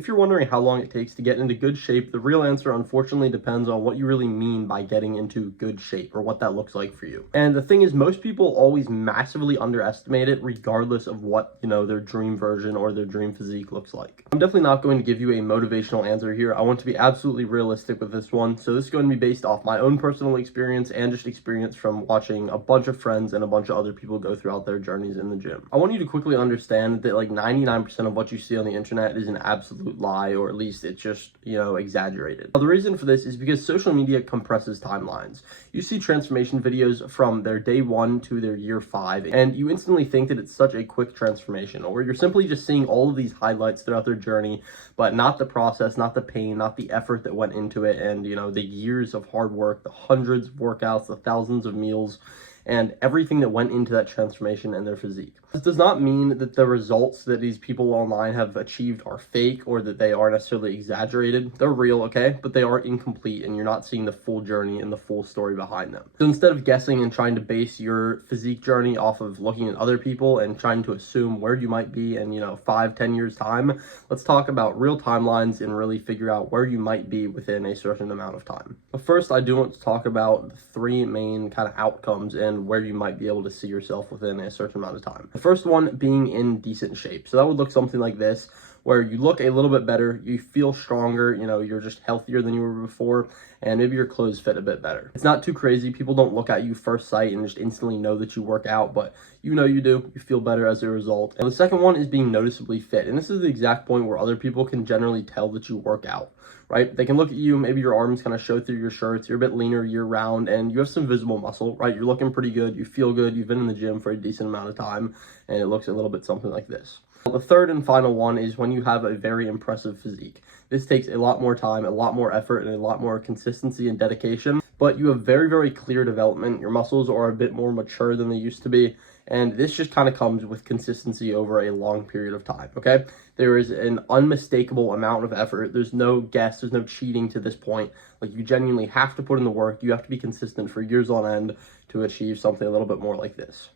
If you're wondering how long it takes to get into good shape, the real answer unfortunately depends on what you really mean by getting into good shape or what that looks like for you. And the thing is, most people always massively underestimate it regardless of what, their dream version or their dream physique looks like. I'm definitely not going to give you a motivational answer here. I want to be absolutely realistic with this one. So this is going to be based off my own personal experience and just experience from watching a bunch of friends and a bunch of other people go throughout their journeys in the gym. I want you to quickly understand that like 99% of what you see on the internet is an absolute lie, or at least it's just, exaggerated. Now, the reason for this is because social media compresses timelines. You see transformation videos from their day 1 to their year 5, and you instantly think that it's such a quick transformation, or you're simply just seeing all of these highlights throughout their journey, but not the process, not the pain, not the effort that went into it, and, the years of hard work, the hundreds of workouts, the thousands of meals, and everything that went into that transformation and their physique. This does not mean that the results that these people online have achieved are fake or that they are necessarily exaggerated. They're real, okay? But they are incomplete, and you're not seeing the full journey and the full story behind them. So instead of guessing and trying to base your physique journey off of looking at other people and trying to assume where you might be in, 5-10 years time, let's talk about real timelines and really figure out where you might be within a certain amount of time. But first, I do want to talk about the 3 main kind of outcomes and where you might be able to see yourself within a certain amount of time. The first one being in decent shape. So that would look something like this, where you look a little bit better, you feel stronger, you're just healthier than you were before, and maybe your clothes fit a bit better. It's not too crazy. People don't look at you first sight and just instantly know that you work out, but you do. You feel better as a result. And the second one is being noticeably fit. And this is the exact point where other people can generally tell that you work out, right? They can look at you, maybe your arms kind of show through your shirts, you're a bit leaner year round, and you have some visible muscle, right? You're looking pretty good, you feel good, you've been in the gym for a decent amount of time, and it looks a little bit something like this. The third and final one is when you have a very impressive physique. This takes a lot more time, a lot more effort, and a lot more consistency and dedication, but you have very, very clear development. Your muscles are a bit more mature than they used to be, and this just kind of comes with consistency over a long period of time, okay? There is an unmistakable amount of effort. There's no guess, there's no cheating to this point. Like, you genuinely have to put in the work. You have to be consistent for years on end to achieve something a little bit more like this.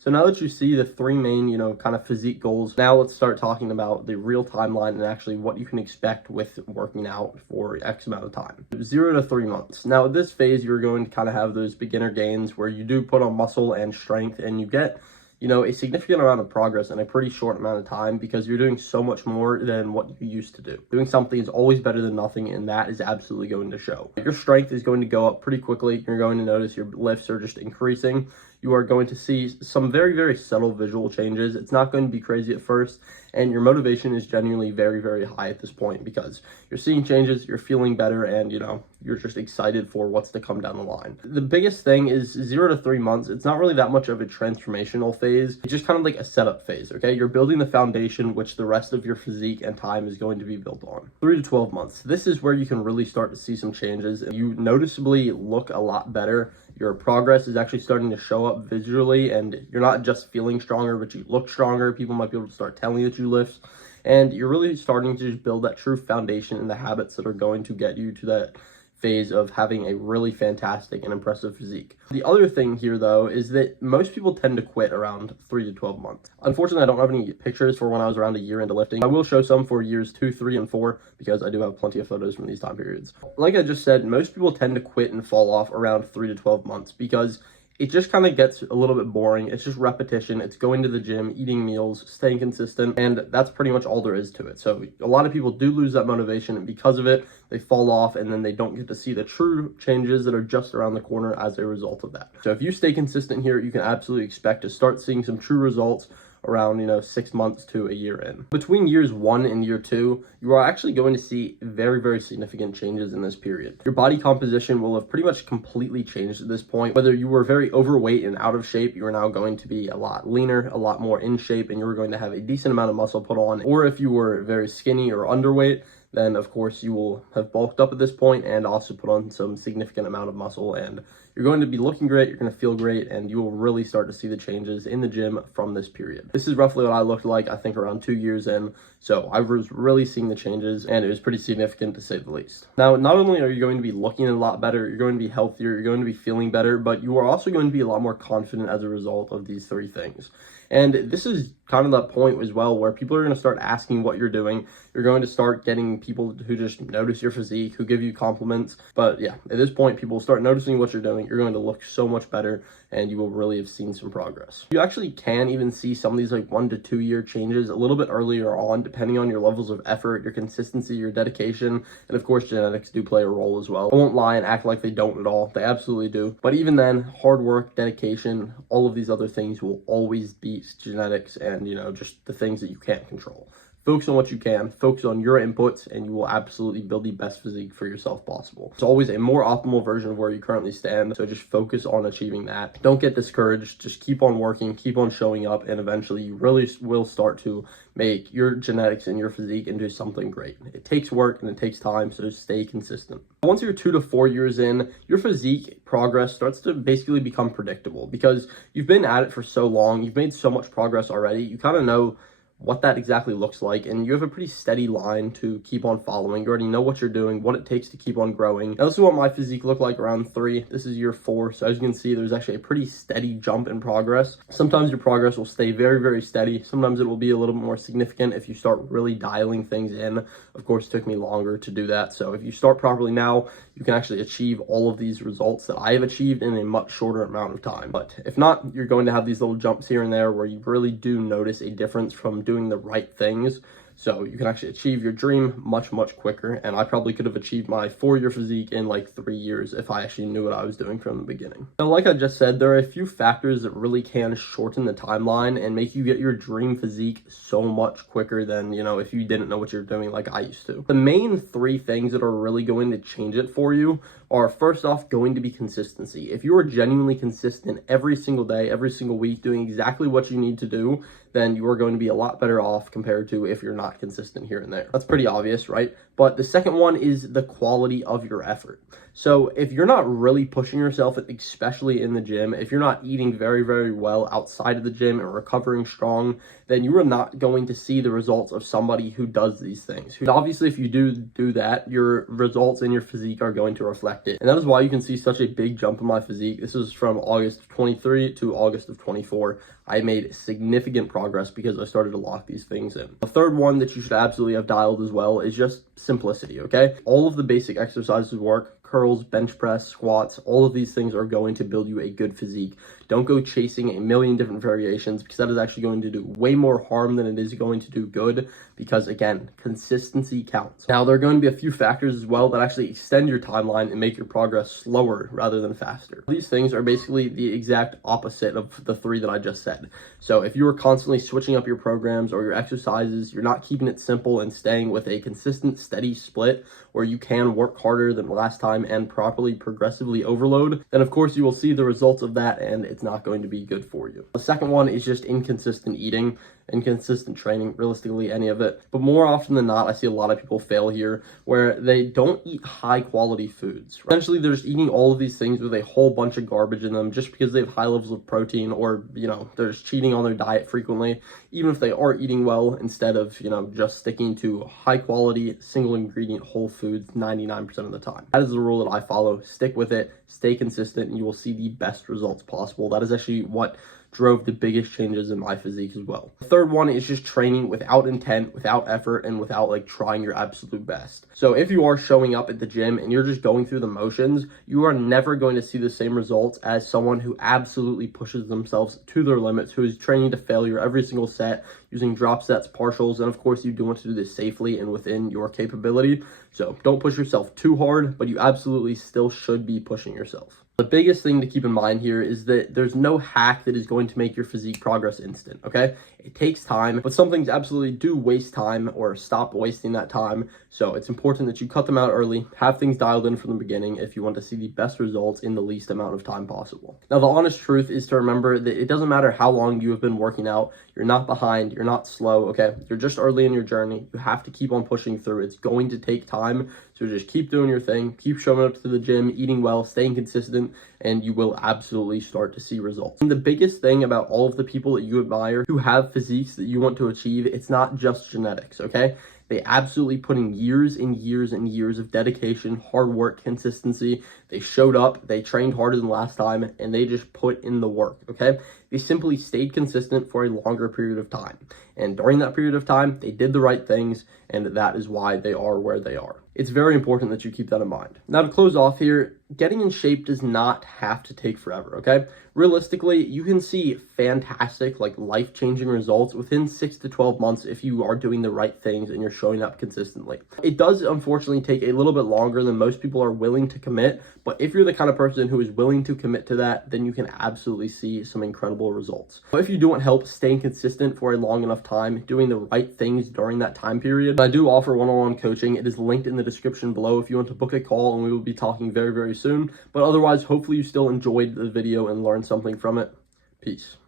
So now that you see the 3 main, kind of physique goals, now let's start talking about the real timeline and actually what you can expect with working out for X amount of time. 0 to 3 months. Now at this phase, you're going to kind of have those beginner gains where you do put on muscle and strength, and you get a significant amount of progress in a pretty short amount of time because you're doing so much more than what you used to do. Doing something is always better than nothing, and that is absolutely going to show. Your strength is going to go up pretty quickly. You're going to notice your lifts are just increasing. You are going to see some very, very subtle visual changes. It's not going to be crazy at first, and your motivation is genuinely very, very high at this point because you're seeing changes, you're feeling better, and you're just excited for what's to come down the line. The biggest thing is 0 to 3 months. It's not really that much of a transformational phase. It's just kind of like a setup phase, okay? You're building the foundation which the rest of your physique and time is going to be built on. 3 to 12 months. This is where you can really start to see some changes. You noticeably look a lot better. Your progress is actually starting to show up visually, and you're not just feeling stronger, but you look stronger. People might be able to start telling you that you lift, and you're really starting to just build that true foundation and the habits that are going to get you to that phase of having a really fantastic and impressive physique. The other thing here, though, is that most people tend to quit around 3 to 12 months. Unfortunately, I don't have any pictures for when I was around a year into lifting. I will show some for years 2, 3, and 4 because I do have plenty of photos from these time periods. Like I just said, most people tend to quit and fall off around 3 to 12 months because it just kind of gets a little bit boring. It's just repetition. It's going to the gym, eating meals, staying consistent, and that's pretty much all there is to it. So a lot of people do lose that motivation, and because of it, they fall off, and then they don't get to see the true changes that are just around the corner as a result of that. So if you stay consistent here, you can absolutely expect to start seeing some true results around 6 months to a year in. Between years 1 and year 2, you are actually going to see very, very significant changes in this period. Your body composition will have pretty much completely changed at this point. Whether you were very overweight and out of shape, you are now going to be a lot leaner, a lot more in shape, and you're going to have a decent amount of muscle put on. Or if you were very skinny or underweight, then of course you will have bulked up at this point and also put on some significant amount of muscle, and you're going to be looking great, you're going to feel great, and you will really start to see the changes in the gym from this period. This is roughly what I looked like, I think, around 2 years in, so I was really seeing the changes, and it was pretty significant to say the least. Now, not only are you going to be looking a lot better, you're going to be healthier, you're going to be feeling better, but you are also going to be a lot more confident as a result of these 3 things. And this is kind of that point as well where people are going to start asking what you're doing. You're You're going to start getting people who just notice your physique, who give you compliments. But yeah, at this point, people will start noticing what you're doing. You're going to look so much better, and you will really have seen some progress. You actually can even see some of these like 1 to 2 year changes a little bit earlier on, depending on your levels of effort, your consistency, your dedication, and of course genetics do play a role as well. I won't lie and act like they don't at all. They absolutely do. But even then, hard work, dedication, all of these other things will always beat genetics and, you know, just the things that you can't control. Focus on what you can, focus on your inputs, and you will absolutely build the best physique for yourself possible. It's always a more optimal version of where you currently stand, so just focus on achieving that. Don't get discouraged, just keep on working, keep on showing up, and eventually you really will start to make your genetics and your physique into something great. It takes work and it takes time, so stay consistent. Once you're 2 to 4 years in, your physique progress starts to basically become predictable because you've been at it for so long, you've made so much progress already, you kind of know what that exactly looks like, and you have a pretty steady line to keep on following. You already know what you're doing, what it takes to keep on growing. Now, this is what my physique looked like around 3. This is year 4, so as you can see, there's actually a pretty steady jump in progress. Sometimes your progress will stay very, very steady. Sometimes it will be a little bit more significant if you start really dialing things in. Of course, it took me longer to do that, so if you start properly now, you can actually achieve all of these results that I have achieved in a much shorter amount of time. But if not, you're going to have these little jumps here and there where you really do notice a difference from doing the right things. So you can actually achieve your dream much, much quicker. And I probably could have achieved my 4-year physique in like 3 years if I actually knew what I was doing from the beginning. Now, like I just said, there are a few factors that really can shorten the timeline and make you get your dream physique so much quicker than, you know, if you didn't know what you're doing like I used to. The main 3 things that are really going to change it for you are, first off, going to be consistency. If you are genuinely consistent every single day, every single week, doing exactly what you need to do, then you are going to be a lot better off compared to if you're not consistent here and there. That's pretty obvious, right? But the second one is the quality of your effort. So if you're not really pushing yourself, especially in the gym, if you're not eating very, very well outside of the gym and recovering strong, then you are not going to see the results of somebody who does these things. Obviously, if you do that, your results and your physique are going to reflect it. And that is why you can see such a big jump in my physique. This is from August of 23 to August of 24. I made significant progress because I started to lock these things in. The third one that you should absolutely have dialed as well is just simplicity, okay? All of the basic exercises work. Curls, bench press, squats, all of these things are going to build you a good physique. Don't go chasing a million different variations because that is actually going to do way more harm than it is going to do good because, again, consistency counts. Now, there are going to be a few factors as well that actually extend your timeline and make your progress slower rather than faster. These things are basically the exact opposite of the 3 that I just said. So if you are constantly switching up your programs or your exercises, you're not keeping it simple and staying with a consistent, steady split where you can work harder than last time and properly progressively overload, then of course you will see the results of that and it's not going to be good for you. The second one is just inconsistent eating, inconsistent training, realistically any of it. But more often than not, I see a lot of people fail here where they don't eat high quality foods. Essentially, they're just eating all of these things with a whole bunch of garbage in them just because they have high levels of protein, or, you know, they're just cheating on their diet frequently, even if they are eating well, instead of, you know, just sticking to high quality, single ingredient whole foods 99% of the time. That is the rule that I follow. Stick with it, stay consistent, and you will see the best results possible. That is actually what drove the biggest changes in my physique as well. The third one is just training without intent, without effort, and without like trying your absolute best. So if you are showing up at the gym and you're just going through the motions, you are never going to see the same results as someone who absolutely pushes themselves to their limits, who is training to failure every single set, using drop sets, partials, and of course you do want to do this safely and within your capability. So don't push yourself too hard, but you absolutely still should be pushing yourself. The biggest thing to keep in mind here is that there's no hack that is going to make your physique progress instant, okay? It takes time, but some things absolutely do waste time or stop wasting that time. So it's important that you cut them out early, have things dialed in from the beginning if you want to see the best results in the least amount of time possible. Now, the honest truth is to remember that it doesn't matter how long you have been working out. You're not behind, you're not slow, okay? You're just early in your journey. You have to keep on pushing through. It's going to take time. So just keep doing your thing, keep showing up to the gym, eating well, staying consistent, and you will absolutely start to see results. And the biggest thing about all of the people that you admire who have physiques that you want to achieve, it's not just genetics, okay? They absolutely put in years and years and years of dedication, hard work, consistency. They showed up, they trained harder than last time, and they just put in the work, okay? They simply stayed consistent for a longer period of time. And during that period of time, they did the right things, and that is why they are where they are. It's very important that you keep that in mind. Now, to close off here, getting in shape does not have to take forever, okay? Realistically, you can see fantastic, like life-changing results within 6 to 12 months if you are doing the right things and you're showing up consistently. It does unfortunately take a little bit longer than most people are willing to commit, but if you're the kind of person who is willing to commit to that, then you can absolutely see some incredible results. But if you do want help staying consistent for a long enough time, doing the right things during that time period, I do offer one-on-one coaching. It is linked in the description below if you want to book a call, and we will be talking very, very soon. But otherwise, hopefully you still enjoyed the video and learned something from it. Peace.